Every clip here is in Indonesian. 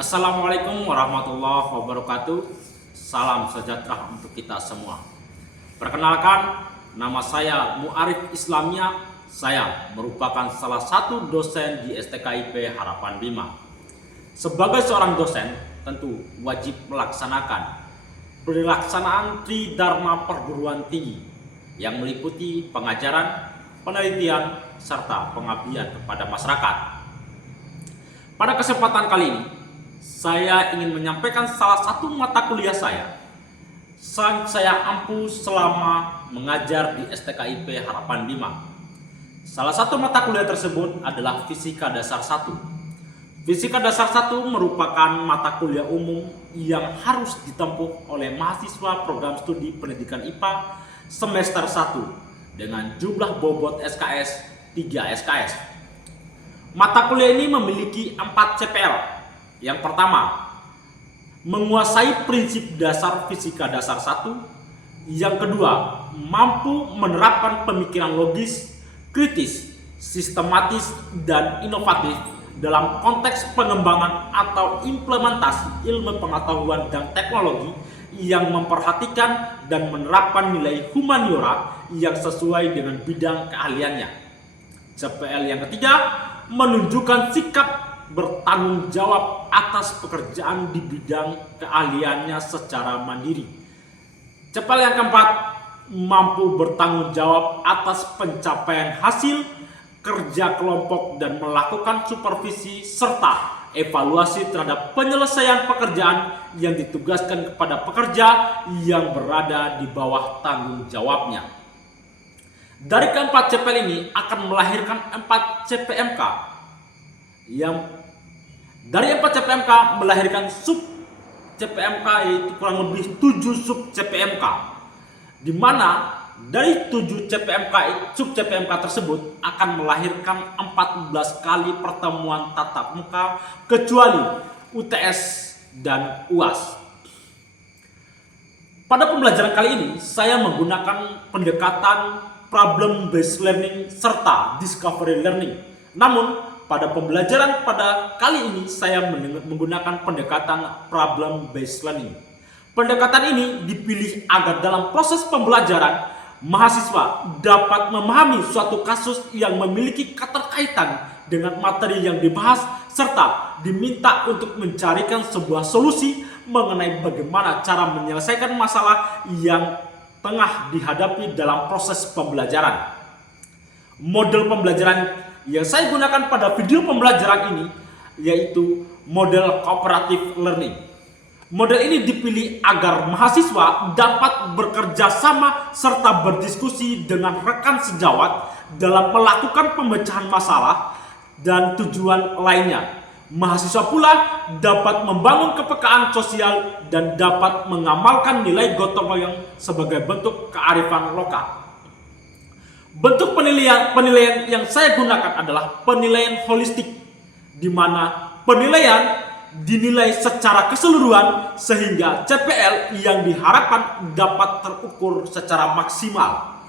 Assalamualaikum warahmatullahi wabarakatuh. Salam sejahtera untuk kita semua. Perkenalkan, nama saya Mu'arif Islamia. Saya merupakan salah satu dosen di STKIP Harapan Bima. Sebagai seorang dosen, tentu wajib melaksanakan pelaksanaan Tridharma Perguruan Tinggi yang meliputi pengajaran, penelitian, serta pengabdian kepada masyarakat. Pada kesempatan kali ini, saya ingin menyampaikan salah satu mata kuliah saya ampuh selama mengajar di STKIP Harapan Bima. Salah satu mata kuliah tersebut adalah Fisika Dasar 1. Fisika Dasar 1 merupakan mata kuliah umum yang harus ditempuh oleh mahasiswa program studi pendidikan IPA semester 1 dengan jumlah bobot SKS 3 SKS. Mata kuliah ini memiliki 4 CPL. Yang pertama, menguasai prinsip dasar fisika dasar 1. Yang kedua, mampu menerapkan pemikiran logis, kritis, sistematis, dan inovatif dalam konteks pengembangan atau implementasi ilmu pengetahuan dan teknologi yang memperhatikan dan menerapkan nilai humaniora yang sesuai dengan bidang keahliannya. CPL yang ketiga, menunjukkan sikap bertanggung jawab atas pekerjaan di bidang keahliannya secara mandiri. CPL yang keempat, mampu bertanggung jawab atas pencapaian hasil kerja kelompok dan melakukan supervisi serta evaluasi terhadap penyelesaian pekerjaan yang ditugaskan kepada pekerja yang berada di bawah tanggung jawabnya. Dari keempat CPL ini akan melahirkan 4 CPMK yang dari 4 CPMK melahirkan sub CPMK, yaitu kurang lebih 7 sub CPMK, di mana dari 7 CPMK sub CPMK tersebut akan melahirkan 14 kali pertemuan tatap muka kecuali UTS dan UAS. Pada pembelajaran kali ini saya menggunakan pendekatan problem based learning serta discovery learning. Namun pada pembelajaran pada kali ini saya menggunakan pendekatan problem based learning. Pendekatan ini dipilih agar dalam proses pembelajaran mahasiswa dapat memahami suatu kasus yang memiliki keterkaitan dengan materi yang dibahas serta diminta untuk mencarikan sebuah solusi mengenai bagaimana cara menyelesaikan masalah yang tengah dihadapi dalam proses pembelajaran. Model pembelajaran yang saya gunakan pada video pembelajaran ini yaitu model cooperative learning. Model ini dipilih agar mahasiswa dapat bekerja sama serta berdiskusi dengan rekan sejawat dalam melakukan pemecahan masalah dan tujuan lainnya. Mahasiswa pula dapat membangun kepekaan sosial dan dapat mengamalkan nilai gotong royong sebagai bentuk kearifan lokal. Bentuk penilaian yang saya gunakan adalah penilaian holistik, di mana penilaian dinilai secara keseluruhan sehingga CPL yang diharapkan dapat terukur secara maksimal.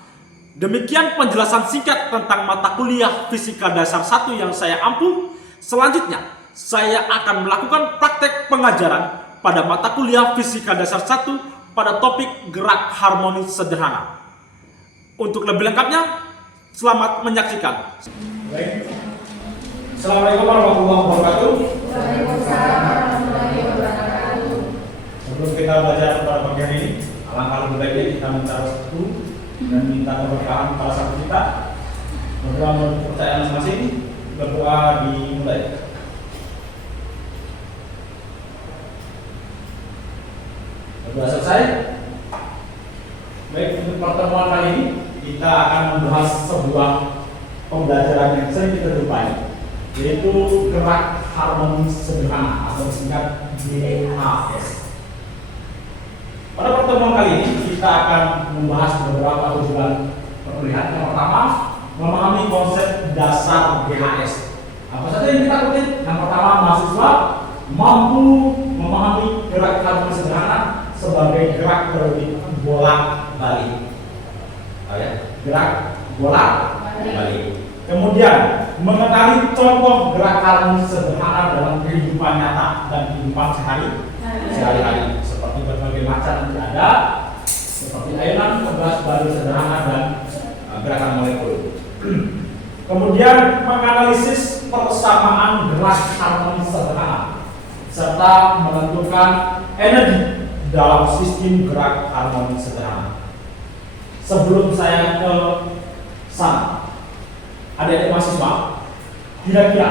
Demikian penjelasan singkat tentang mata kuliah Fisika Dasar 1 yang saya ampuh. Selanjutnya, saya akan melakukan praktek pengajaran pada mata kuliah Fisika Dasar 1 pada topik gerak harmonis sederhana. Untuk lebih lengkapnya, selamat menyaksikan. Baik. Assalamualaikum warahmatullahi wabarakatuh. Waalaikumsalam warahmatullahi wabarakatuh. Sebelum kita belajar pada bagian ini, alangkah lebih baiknya kita minta restu dan minta keberkahan para sahabat kita. Berdoa menurut kepercayaan masing-masing. Berdoa dimulai. Berdoa selesai. Baik, untuk pertemuan kali ini kita akan membahas sebuah pembelajaran yang sering kita jumpai, yaitu gerak harmonis sederhana atau singkat GHS. Pada pertemuan kali ini kita akan membahas beberapa tujuan perkuliahan. Yang pertama, memahami konsep dasar GHS. Apa saja yang kita kutip? Yang pertama, mahasiswa mampu memahami gerak harmonis sederhana sebagai gerak berbentuk bolak balik. Oh ya, gerak bolak balik. Kemudian mengenali contoh gerak harmonis sederhana dalam kehidupan nyata dan kehidupan sehari-hari seperti berbagai macam yang ada seperti ayunan, tugas baru sederhana dan gerakan molekul. Kemudian menganalisis persamaan gerak harmonis sederhana serta menentukan energi dalam sistem gerak harmonis sederhana. Sebelum saya ke sana, adik-adik mahasiswa, kira-kira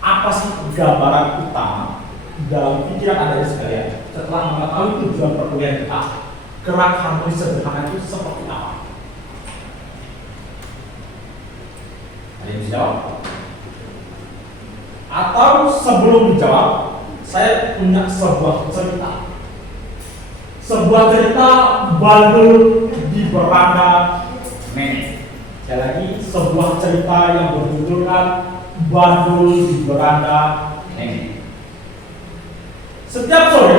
apa sih gambaran utama dalam pikiran adik sekalian setelah mengetahui tujuan perkuliahan kita? Gerak harmonis sederhana itu seperti apa? Ada yang bisa jawab? Atau sebelum dijawab, saya punya sebuah cerita. Sebuah cerita bandul di beranda nenek. Sekali lagi, sebuah cerita yang berjudulkan bandul di beranda nenek. Setiap sore,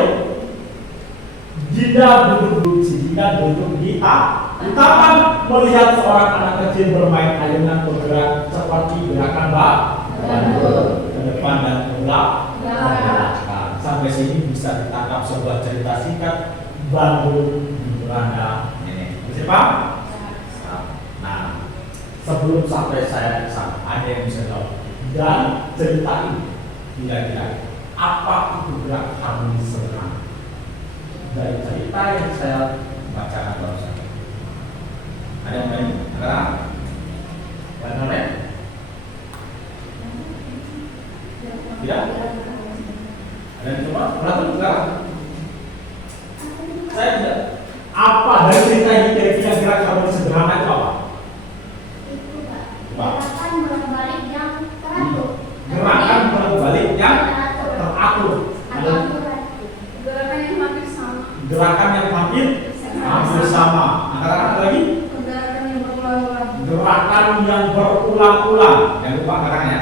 Dinda duduk di taman melihat seorang anak kecil bermain ayunan bergerak seperti gerakan bandul ke depan dan ke belakang. Sampai sini bisa ditangkap sebuah cerita singkat bandul di beranda nenek. Bisa paham? Nah, sebelum sampai saya ke sana, ada yang bisa jawab. Dan cerita ini kira-kira apa itu gerak harmonis sederhana? Dari cerita yang saya bacakan barusan. Ada yang lain? Ada yang tidak? Ada yang coba? Berarti enggak? Saya tidak. Apa dari cerita ini kira-kira gerak harmonis sederhana itu apa? Gerakan bolak-balik yang teratur. Gerakan bolak-balik yang teratur. Gerakan yang hampir sama. Gerakan yang hampir sama. Gerakan lagi? Gerakan yang berulang-ulang. Gerakan yang berulang-ulang. Jangan lupa gerakannya,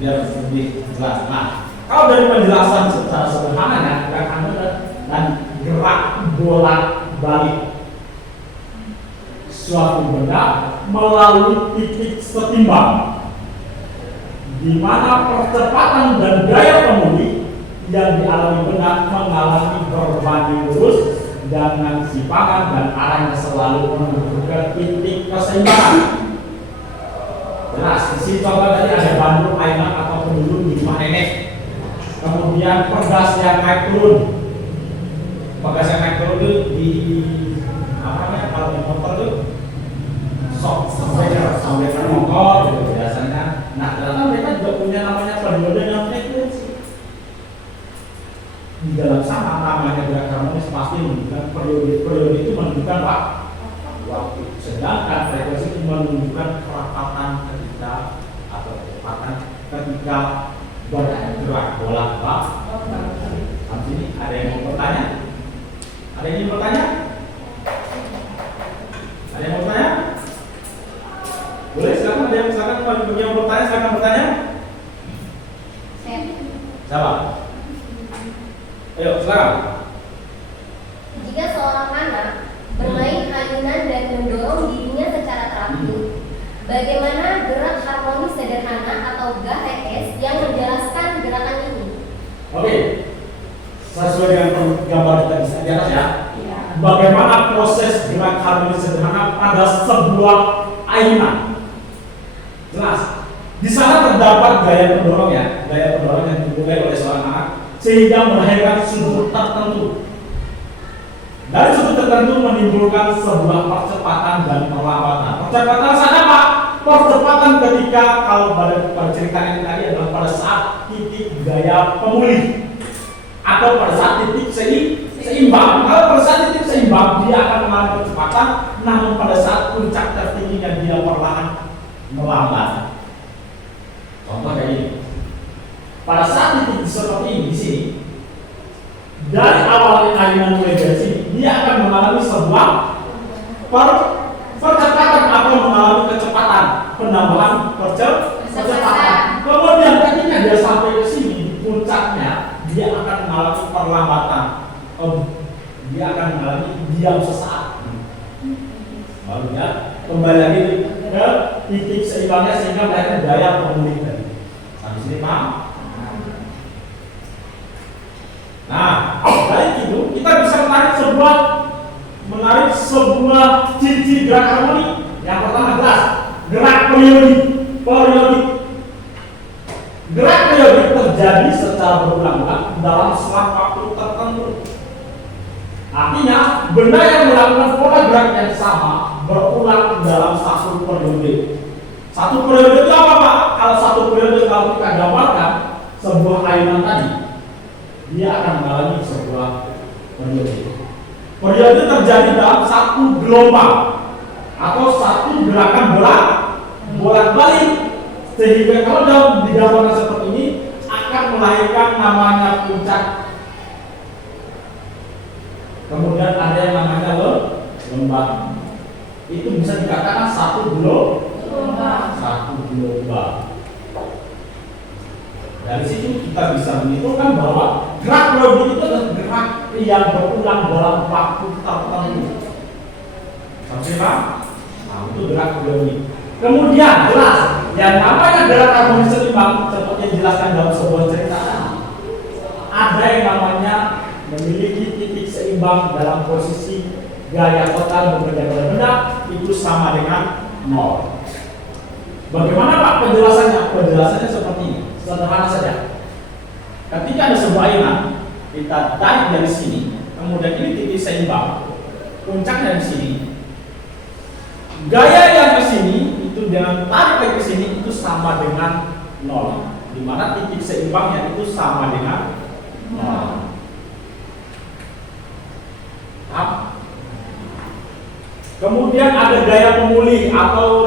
biar lebih jelas. Nah, kalau dari penjelasan secara sederhananya, gerakan dan gerak bolak-balik suatu benda melalui titik setimbang, di mana percepatan dan daya pemulih yang dialami benda mengalami berbanding lurus dengan simpangan dan arahnya selalu menuju ke titik keseimbangan. Jelas, di sini contoh tadi ada bandul ayunan atau pendulum di rumah nenek. Kemudian pegas yang naik turun. Pegas yang naik turun itu di apa namanya kalau di motor itu sampai ke motor gitu biasanya. Nah, ternyata mereka juga punya namanya pendulum yang naik turun. Di dalam sana namanya gerak harmonis pasti menunjukkan periode itu menunjukkan waktu, sedangkan frekuensi itu menunjukkan kerapatan ketika atau kecepatan ketika bergerak bolak-balik. Di sini ada yang mau bertanya? Ada yang ingin bertanya? Ada yang mau bertanya? Boleh, silakan. Ada yang mau bertanya, silakan bertanya. Siapa? Ayo, silakan. Jika seorang anak bermain ayunan dan mendorong dirinya secara teratur, bagaimana gerak harmonis sederhana atau GHS yang menjelaskan gerakan ini? Oke, sesuai dengan gambar di atas ya. Bagaimana proses gerak harmonis sederhana pada sebuah ayunan? Jelas. Di sana terdapat gaya pendorong ya, gaya pendorong yang dimulai oleh seorang anak sehingga melahirkan sudut tertentu. Dari sudut tertentu menimbulkan sebuah percepatan dan perlambatan. Percepatan saat apa? Percepatan ketika kalau pada cerita ini tadi adalah pada saat titik gaya pemulih atau pada saat titik seimbang. Kalau pada saat titik seimbang dia akan mengalami percepatan, namun pada saat puncak tertingginya dia perlahan melambat. Contoh kayak ini. Pada saat titik seperti ini di sini, dari awal ayunan mulai dari sini, dia akan mengalami sebuah percepatan atau mengalami kecepatan, penambahan percepatan. Kemudian ketika dia sampai ke sini, puncaknya dia akan mengalami perlambatan. Dia akan mengalami diam sesaat. Baru dia kembali lagi ke titik seimbangnya sehingga melahirkan gaya pemulih tadi. Sampai sini paham? Nah, dari itu kita bisa menarik sebuah ciri-ciri gerak harmoni. Yang pertama jelas gerak periodik. Gerak periodik terjadi secara berulang-ulang dalam selang waktu tertentu. Artinya, benda yang melakukan pola gerak yang sama berulang dalam satu periode. Satu periode itu apa, Pak? Kalau satu periode kalau kita gambarkan sebuah ayunan tadi, dia akan mengalami sebuah periode. Periode terjadi dalam satu gelombang atau satu gerakan bolak-balik, sehingga kalau dalam digambarkan seperti ini akan melahirkan namanya puncak. Kemudian ada yang namanya lembah. Itu bisa dikatakan satu gelombang. Dari situ kita bisa menyimpulkan bahwa gerak periodik itu adalah gerak yang berulang dalam waktu tertentu. Sampai paham? Nah, itu gerak periodik. Kemudian jelas yang namanya gerak harmonis seimbang seperti yang dijelaskan dalam sebuah cerita tadi. Ada yang namanya memiliki titik seimbang dalam posisi gaya total bekerja pada benda itu sama dengan 0. Bagaimana Pak penjelasannya? Penjelasannya seperti ini, sederhana saja. Ketika ada sebuah ayunan, kita tarik dari sini, kemudian ini titik seimbang, puncaknya di sini. Gaya yang ke sini itu dengan tarik lagi ke sini itu sama dengan 0, di mana titik seimbangnya itu sama dengan 0. Kemudian ada gaya pemulih atau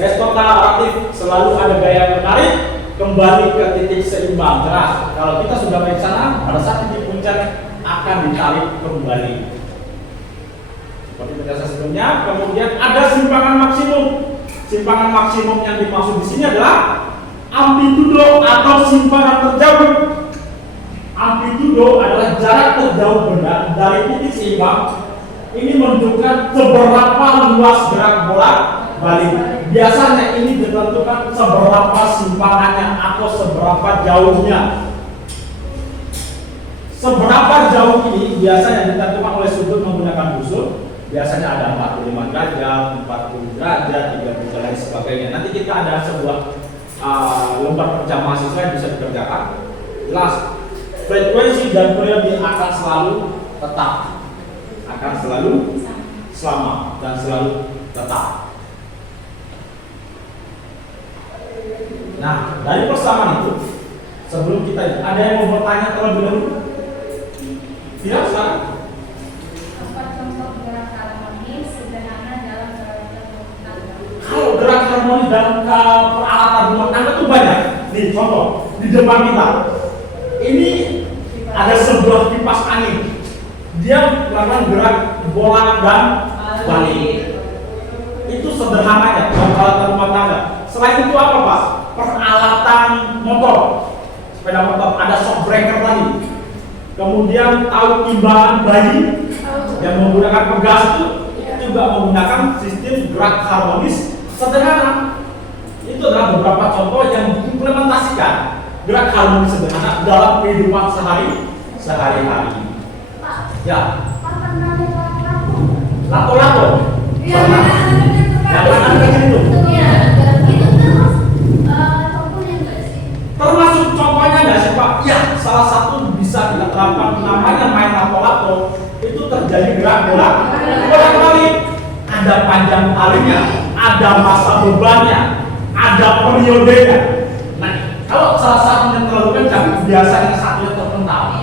restoratif, selalu ada gaya menarik kembali ke titik seimbang. Jelas, kalau kita sudah sampai sana, pada saat titik puncak akan ditarik kembali. Seperti penjelasan sebelumnya. Kemudian ada simpangan maksimum. Simpangan maksimum yang dimaksud di sini adalah amplitudo atau simpangan terjauh. Amplitudo adalah jarak terjauh benda dari titik seimbang. Ini menunjukkan seberapa luas gerak bolak-balik. Biasanya ini ditentukan seberapa simpangannya atau seberapa jauhnya. Seberapa jauh ini biasanya ditentukan oleh sudut menggunakan busur. Biasanya ada 45 derajat, 40 derajat, 30 dan lain sebagainya. Nanti kita ada sebuah lembar kerja mahasiswa yang bisa dikerjakan. Jelas, frekuensi dan periode akan selalu tetap, akan selalu sama dan selalu tetap. Nah, dari persamaan itu, sebelum kita ada yang mau bertanya terlebih dahulu? Tidak, sekarang. Apa contoh gerak harmonis sederhana dalam peralatan rumah tangga? Kalau gerak harmonis dalam peralatan rumah tangga itu banyak. Nih, contoh di depan kita. Ini ada sebuah kipas angin. Dia melakukan gerak bolak dan balik. Itu sederhananya dalam peralatan rumah tangga. Selain itu apa, Pak? Peralatan motor, sepeda motor, ada shock breaker lagi. Kemudian tahu timbangan bayi yang menggunakan pegas itu juga menggunakan sistem gerak harmonis sederhana. Itu adalah beberapa contoh yang diimplementasikan gerak harmonis sederhana dalam kehidupan sehari-hari. Pak, Ya, Pak pernah lihat lato-lato. Iya, Yang mana kecil itu? Iya, itu terus contohnya enggak sih? Termasuk contohnya nggak sih Pak? Ya, salah satu bisa kita terapkan namanya main lato-lato. Itu terjadi gerak bolak-balik. Ada panjang talinya, ada masa bebannya, ada periodenya. Nah, kalau salah satunya terlalu kencang, biasanya satunya terpental.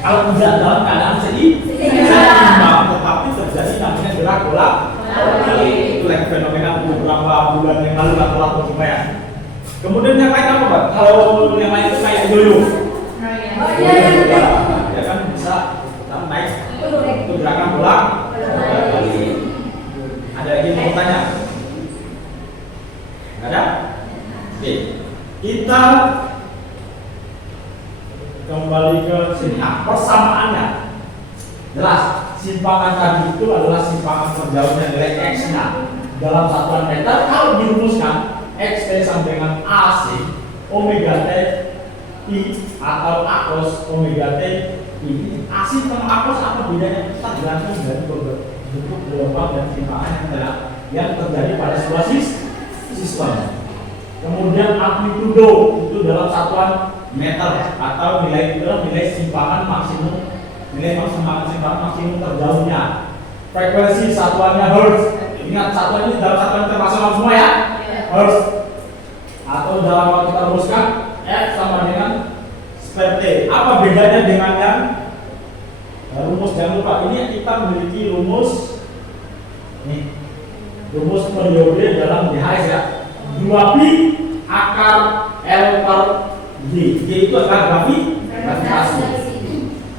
Kalau tidak dalam keadaan seimbang, tetapi terjadi namanya gerak bolak-balik. Itu yang fenomena beberapa bulan yang lalu lato-lato juga ya. Kemudian yang lain apa Pak? Kalau yang lain itu kayak yoyo. Oh iya. Ya kan bisa naik itu gerakan bolak-balik. Ada lagi yang mau tanya? Nggak ada? Oke. Kita kembali ke sini. Nah, persamaannya jelas. simpangan tadi itu adalah simpangan terjauhnya nilai X-nya dalam satuan meter. Kalau dirumuskan X sama dengan AC omega T I atau A cos omega T I. AC sama A cos apa bedanya? Tergantung dari bentuk gelombang dan simpangan yang terjadi pada sebuah sistem. Kemudian amplitudo itu dalam satuan meter atau nilai simpangan maksimum, nilai simpangan maksimum terjauhnya. Frekuensi satuannya hertz. Ingat satuan ini dalam satuan internasional semua ya. Hertz. Atau dalam kalau kita rumuskan F sama dengan square T. Apa bedanya dengan yang rumus? Jangan lupa ini kita memiliki rumus nih. Rumus periode dalam DHS ya. 2pi akar L per G. G itu adalah gravitasi.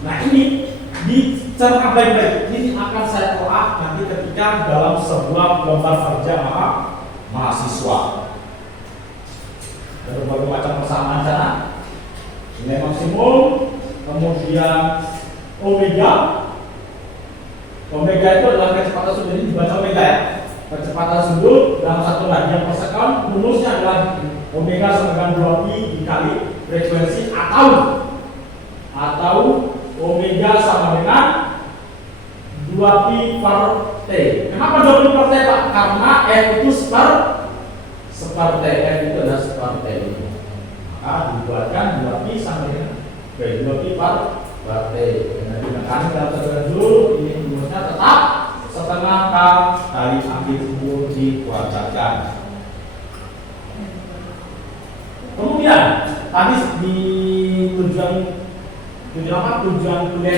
Nah ini dicerna baik-baik. Ini akan saya telah nanti ketika dalam sebuah lomba kerja mahasiswa. Ada berbagai macam persamaan sana. Nilai maksimum, kemudian omega. Omega itu adalah kecepatan sudut, ini dibaca omega ya. Kecepatan sudut dalam 1 radian per sekon, rumusnya adalah omega sama dengan 2pi dikali frekuensi atau omega sama dengan 2pi per T. Kenapa 2pi per T Pak? Karena F itu seper T, F itu adalah seper T. Maka dibuatkan 2pi sama dengan 2pi per T. Energi mekanik dalam satuan joule ini rumusnya tetap setengah K kali amplitudo dikuadratkan. Kemudian tadi di tujuan kuliah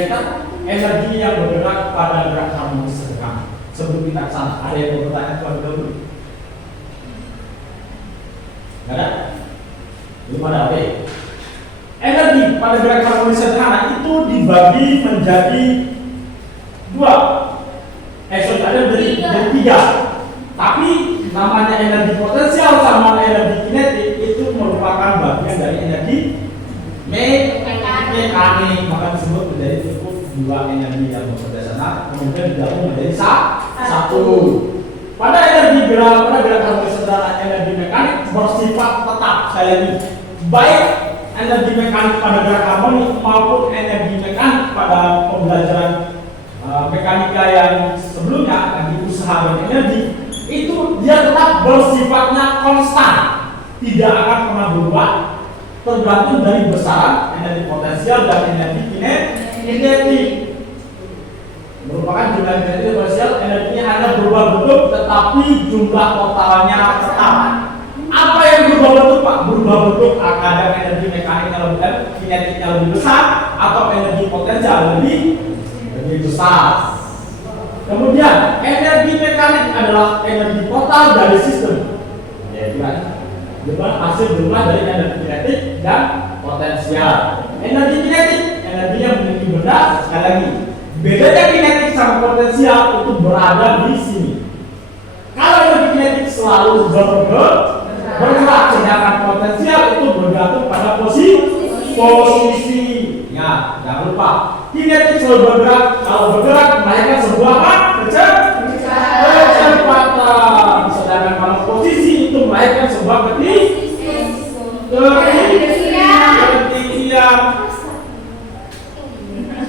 kita energi yang bergerak pada gerak harmonis sederhana. Sebelum kita ke sana, ada yang mau bertanya terlebih dahulu? Nggak ada? Belum ada, oke. Energi pada gerak harmonis sederhana itu dibagi menjadi dua. Ada dari 3. Tapi namanya energi potensial sama energi kinetik itu merupakan bagian dari energi mekanik, maka disebut menjadi cukup 2 energi yang bekerja sana kemudian digabung menjadi satu. Pada gerak harmonis sederhana energi mekanik bersifat tetap. Sekali lagi, baik energi mekanik pada gerak harmonis maupun energi mekanik pada pembelajaran mekanika yang sebelumnya yang usaha dan energi itu dia tetap bersifatnya konstan, tidak akan pernah berubah tergantung dari besaran energi potensial dan energi kinetik. Merupakan jumlah energi potensial, energinya hanya berubah bentuk tetapi jumlah totalnya tetap. Apa yang berubah bentuk Pak? Berubah bentuk kadang energi mekaniknya lebih kinetiknya lebih besar atau energi potensial lebih besar. Kemudian energi mekanik adalah energi total dari sistem. Hasil jumlah dari energi kinetik dan potensial. Energi kinetik energinya memiliki benda. Sekali lagi, bedanya kinetik sama potensial itu berada di sini. Kalau energi kinetik selalu bergerak, sedangkan potensial itu bergantung pada posisi. Ya, jangan lupa kinetik selalu bergerak. Kalau bergerak melahirkan sebuah kecepatan, sedangkan kalau posisi itu melahirkan sebuah ketinggian.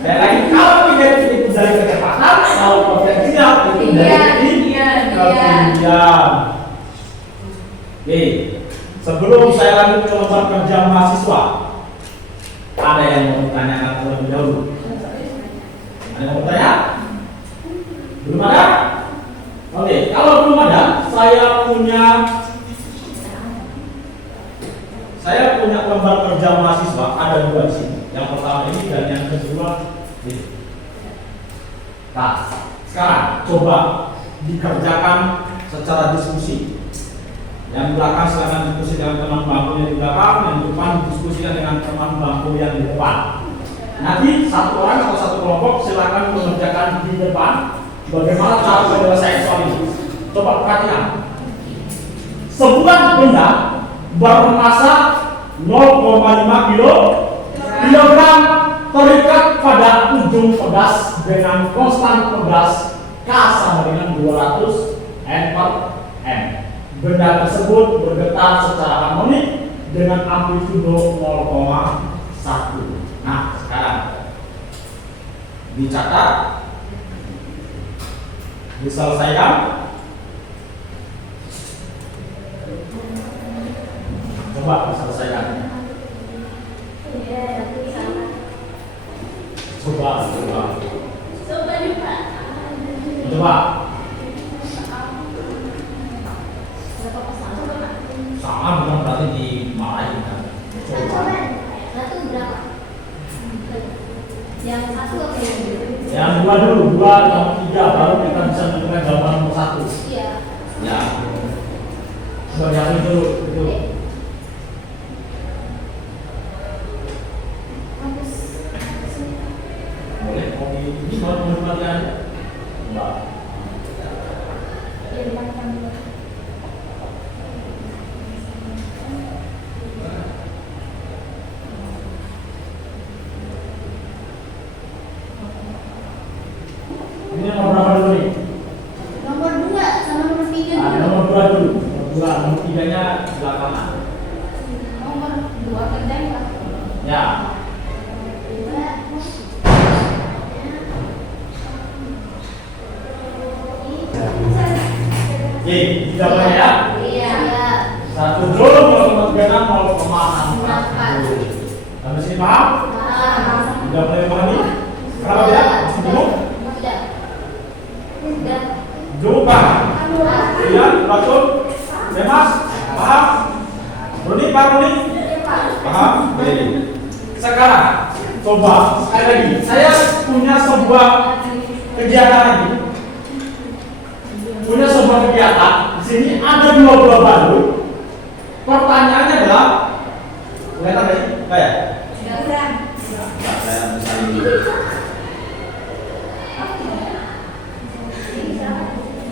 Dan lagi kalau kinetik itu dari kecepatan, kalau potensial itu dari ketinggian. Oke, sebelum saya lanjut ke lomba kerja mahasiswa, ada yang mau bertanya terlebih dahulu? Ada yang mau bertanya? Belum ada? Oke, kalau belum ada, saya punya lembar kerja mahasiswa, ada 2 di sini. Yang pertama ini dan yang kedua ini. Nah, sekarang coba dikerjakan secara diskusi. Yang belakang silakan diskusi dengan teman bangku yang di belakang, yang depan diskusikan dengan teman bangku yang di depan. Nanti satu orang atau satu kelompok silakan mengerjakan di depan bagaimana cara menyelesaikan soal ini. Coba perhatikan. Sebuah benda bermassa 0,5 kilogram terikat pada ujung pegas dengan konstan pegas K sama dengan 200 N per M. Benda tersebut bergetar secara harmonik dengan amplitudo 0,1. Nah, sekarang dicatat, diselesaikan. Coba diselesaikan. Coba. Sama bukan berarti dimarahin kan? Coba. Satu berapa? Yang satu apa yang dua? Yang dua dulu, 2 dan 3 baru kita bisa menentukan jawaban nomor 1. Iya. Ya. Coba yang dulu itu. Boleh mau ini mau menempatkan Mbak. Ini nomor berapa dulu nih? Nomor 2 sama nomor 3 Ah, dulu. nomor 2 dulu. Nomor 3-nya belakangan. Nomor 2 kerja Pak. Ya. Oke, kita mulai ya. Iya. 1 joule 0,36 0,6. Sampai sini paham? Sudah mulai paham nih? Kenapa ya? Masih bingung? Joule paham? Iya, betul. Bebas? Paham? Roni, Pak Roni? Paham? Baik. Sekarang, coba sekali lagi. Saya punya sebuah kegiatan lagi. Punya sebuah kegiatan. Di sini ada 2 buah bandul. Pertanyaannya adalah, kelihatan nggak sih? Kayak? Saya misalnya ini.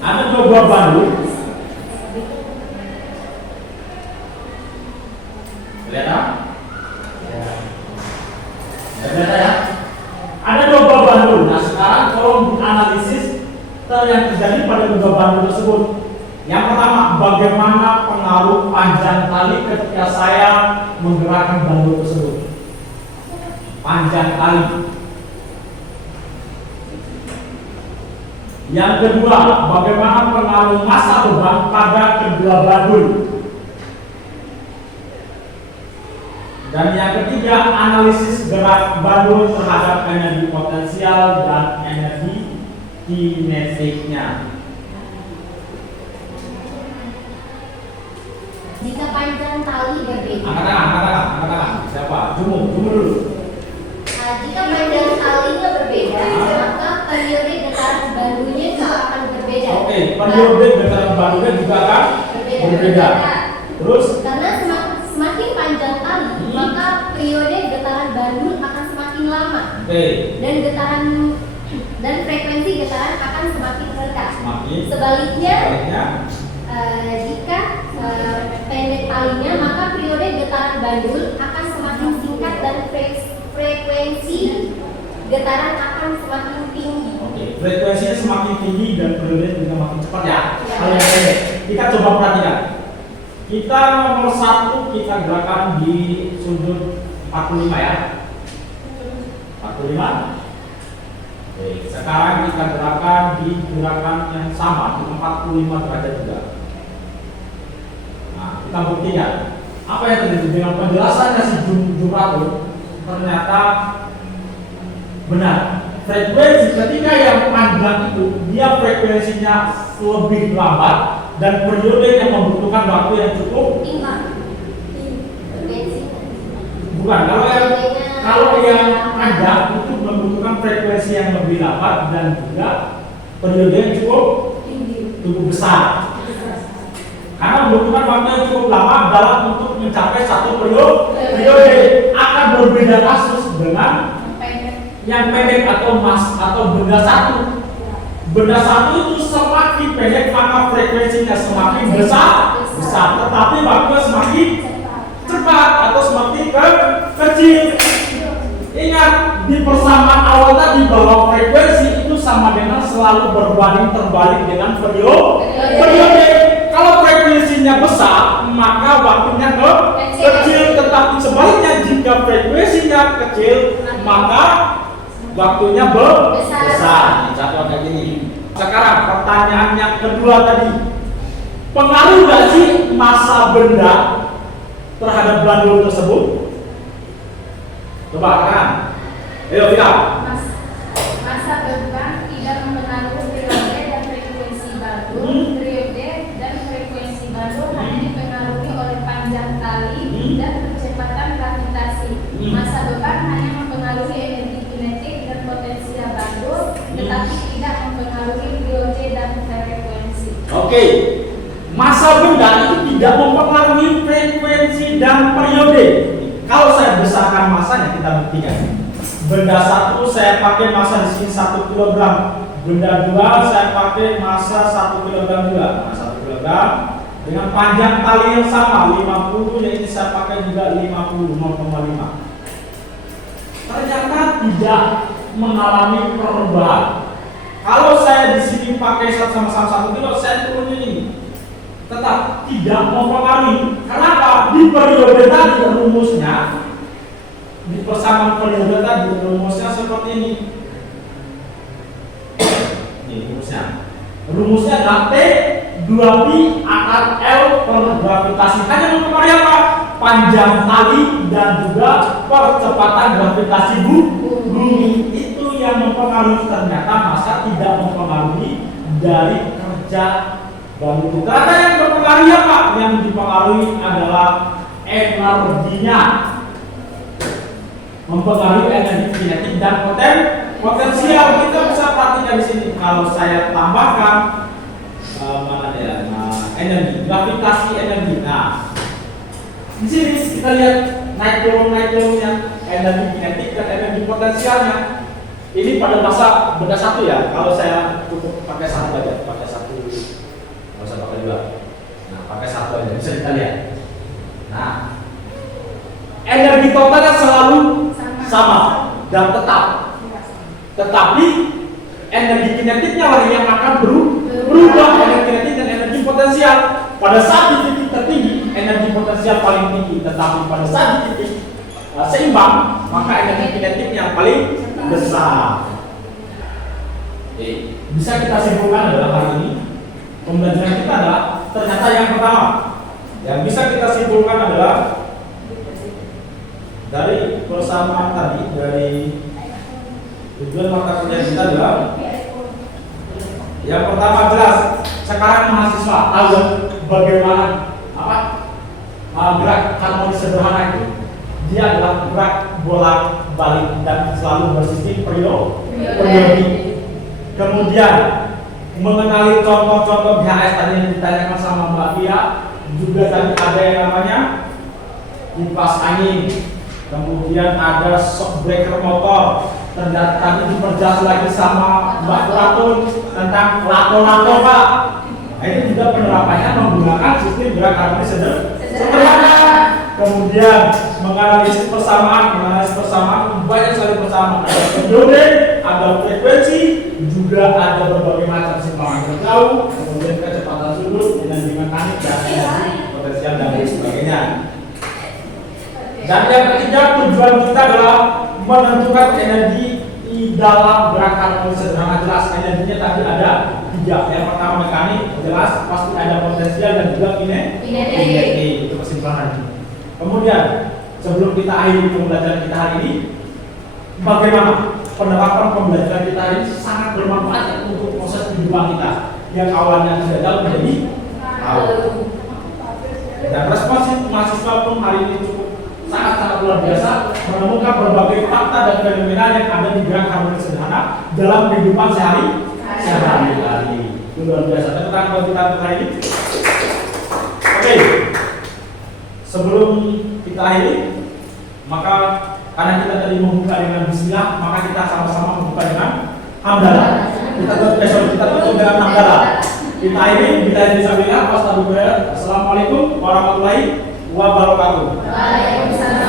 Ada 2 buah bandul. Kelihatan? Kelihatan ya? Ada 2 buah bandul. Nah sekarang tolong analisis yang terjadi pada 2 bandul tersebut. Yang pertama, bagaimana pengaruh panjang tali ketika saya menggerakkan bandul tersebut? Panjang tali. Yang kedua, bagaimana pengaruh massa beban pada kedua bandul? Dan yang ketiga, analisis gerak bandul terhadap energi potensial dan energi kinetiknya. Jika panjang tali berbeda. Angkat tangan. Siapa? Jumu dulu. Jika panjang talinya berbeda, maka periode getaran bandulnya juga akan berbeda. Oke, periode getaran bandulnya juga akan berbeda. Terus? Karena semakin panjang tali, maka periode getaran bandul akan semakin lama. Oke. Dan frekuensi getaran akan semakin rendah. Semakin. Sebaliknya, jika pendek talinya, maka periode getaran bandul akan semakin singkat dan frekuensi getaran akan semakin tinggi. Oke, frekuensinya semakin tinggi dan periode juga makin cepat ya. Ya. Hal yang pendek. Kita coba perhatikan. Kita nomor 1 kita gerakan di sudut 45 ya. 45. Oke, sekarang kita gerakan di gerakan yang sama di 45 derajat juga. Nah, kita buktikan apa yang terjadi dengan penjelasannya si Jumratul ternyata benar. Frekuensi ketika yang panjang itu dia frekuensinya lebih lambat dan periode yang membutuhkan waktu yang cukup. Bukan, kalau yang panjang itu membutuhkan frekuensi yang lebih lambat dan juga periode yang cukup besar. Karena membutuhkan waktu yang cukup lama dalam untuk mencapai satu periode. Akan berbeda kasus dengan yang pendek atau benda satu. Benda satu itu semakin pendek maka frekuensinya semakin besar, tetapi waktunya semakin cepat atau semakin kecil. Ingat, di persamaan awal tadi bahwa frekuensi itu sama dengan selalu berbanding terbalik dengan periode. Kalau frekuensinya besar, maka waktunya kecil. Tetapi sebaliknya jika frekuensinya kecil, maka waktunya besar. Contoh kayak gini. Sekarang pertanyaan yang kedua tadi, pengaruh nggak sih massa benda terhadap bandul tersebut? Coba kan? Ayo kita. Masa beban tidak mempengaruhi periode dan frekuensi bandul. Periode dan frekuensi bandul hanya dipengaruhi oleh panjang tali dan kecepatan gravitasi. Masa beban hanya mempengaruhi energi kinetik dan potensial bandul, tetapi tidak mempengaruhi periode dan frekuensi. Oke. Massa benda itu tidak mempengaruhi frekuensi dan periode. Kalau saya besarkan massanya, kita buktikan. Benda 1 saya pakai massa di sini 1 kg. Benda 2 saya pakai massa 1 kg juga. Nah, 1 kg dengan panjang tali yang sama 50, yang ini saya pakai juga 50, 0,5. Ternyata tidak mengalami perubahan. Kalau saya di sini pakai sama-sama 1 kg, saya turun ini. Tetap tidak mempengaruhi. Kenapa? Di periode tadi rumusnya, di persamaan periode tadi rumusnya seperti ini. Ini rumusnya. Rumusnya adalah T 2pi akar L per gravitasi. Hanya mempengaruhi apa? Panjang tali dan juga percepatan gravitasi bumi. Itu yang mempengaruhi. Ternyata massa tidak mempengaruhi dari kerja bandul. Ternyata yang berpengaruh apa? Yang dipengaruhi adalah energinya. Mempengaruhi energi kinetik dan potensial. Kita bisa perhatikan di sini. Kalau saya tambahkan energi, gravitasi energi. Nah, di sini kita lihat naik turunnya energi kinetik dan energi potensialnya. Ini pada masa benda 1 ya. Kalau saya cukup pakai 1 aja, pakai 1. Nggak usah pakai 2. Nah, pakai 1 aja bisa kita lihat. Nah, energi totalnya selalu sama dan tetap. Tetapi energi kinetiknya lah yang akan berubah. Energi kinetik dan energi potensial. Pada saat di titik tertinggi, energi potensial paling tinggi. Tetapi pada saat di titik seimbang, maka energi kinetik yang paling besar. Bisa kita simpulkan adalah hari ini pembelajaran kita adalah ternyata yang pertama yang bisa kita simpulkan adalah dari persamaan tadi, dari tujuan mata kuliah kita adalah yang pertama jelas sekarang mahasiswa tahu bagaimana gerak harmonis sederhana itu. Dia adalah gerak bolak balik dan selalu bersistem periode. Kemudian mengenali contoh-contoh BHS tadi yang ditanyakan sama Mbak Fia, juga tadi ada yang namanya kipas angin, kemudian ada shock breaker motor. Ternyata tadi diperjelas lagi sama Mbak Kuratun tentang lato-lato Pak. Nah, itu juga penerapannya menggunakan sistem gerak harmonis sederhana. Kemudian menganalisis persamaan banyak sekali persamaan. Ada periode, ada frekuensi, juga ada berbagai macam simpangan terjauh, kemudian kecepatan sudut, energi mekanik, dan energi potensial dan lain sebagainya. Dan yang ketiga, tujuan kita adalah menentukan energi di dalam gerak harmonis sederhana. Jelas energinya tadi ada 3. Yang pertama mekanik, jelas pasti ada potensial dan juga kinetik. Itu kesimpulan. Kemudian sebelum kita akhiri pembelajaran kita hari ini, bagaimana penerapan pembelajaran kita hari ini sangat bermanfaat untuk proses kehidupan kita yang awalnya tidak tahu menjadi tahu. Dan responsif mahasiswa pun hari ini cukup sangat luar biasa, menemukan berbagai fakta dan fenomena yang ada di gerak harmonis sederhana dalam kehidupan sehari-hari. Itu luar biasa. Tepuk tangan buat kita untuk hari ini. Oke. Sebelum kita akhiri, maka karena kita tadi membuka dengan bismillah, maka kita sama-sama membuka dengan hamdalah. Kita tutup dengan hamdalah. Kita akhiri, kita bismillah. Assalamualaikum warahmatullahi wabarakatuh. Waalaikumsalam.